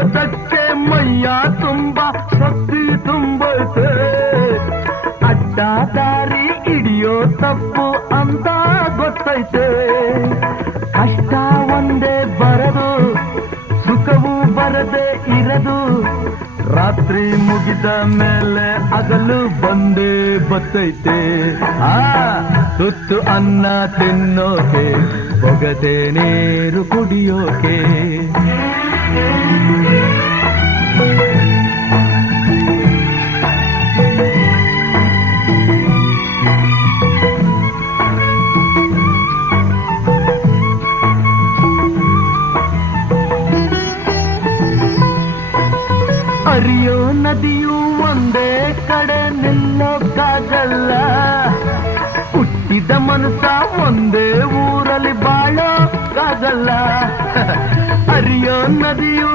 ನಡೆಯೋದಕ್ಕೆ ಮೈಯ ತುಂಬ ಶಕ್ತಿ ತುಂಬೈತೆ. ಅಡ್ಡ ದಾರಿ ಹಿಡಿಯೋ ತಪ್ಪು ಅಂತ ಗೊತ್ತೈತೆ. ಕಷ್ಟ ಒಂದೇ ಬರದು, ಸುಖವೂ ಬರದೆ ಇರದು. ರಾತ್ರಿ ಮುಗಿದ ಮೇಲೆ ಹಗಲು ಬಂದೇ ಬತ್ತೈತೆ. ತುತ್ತು ಅನ್ನ ತಿನ್ನೋಕೆ, ಬೊಗದೆ ನೀರು ಕುಡಿಯೋಕೆ. ಹರಿಯೋ ನದಿಯು ಒಂದೇ ಕಡೆ ನಿಲ್ಲೋಕ್ಕಾಗಲ್ಲ. ಹುಟ್ಟಿದ ಮನಸ್ಸ ಒಂದೇ ಊರಲ್ಲಿ ಬಾಳೋಕ್ಕಾಗಲ್ಲ. ಹರಿಯೋ ನದಿಯು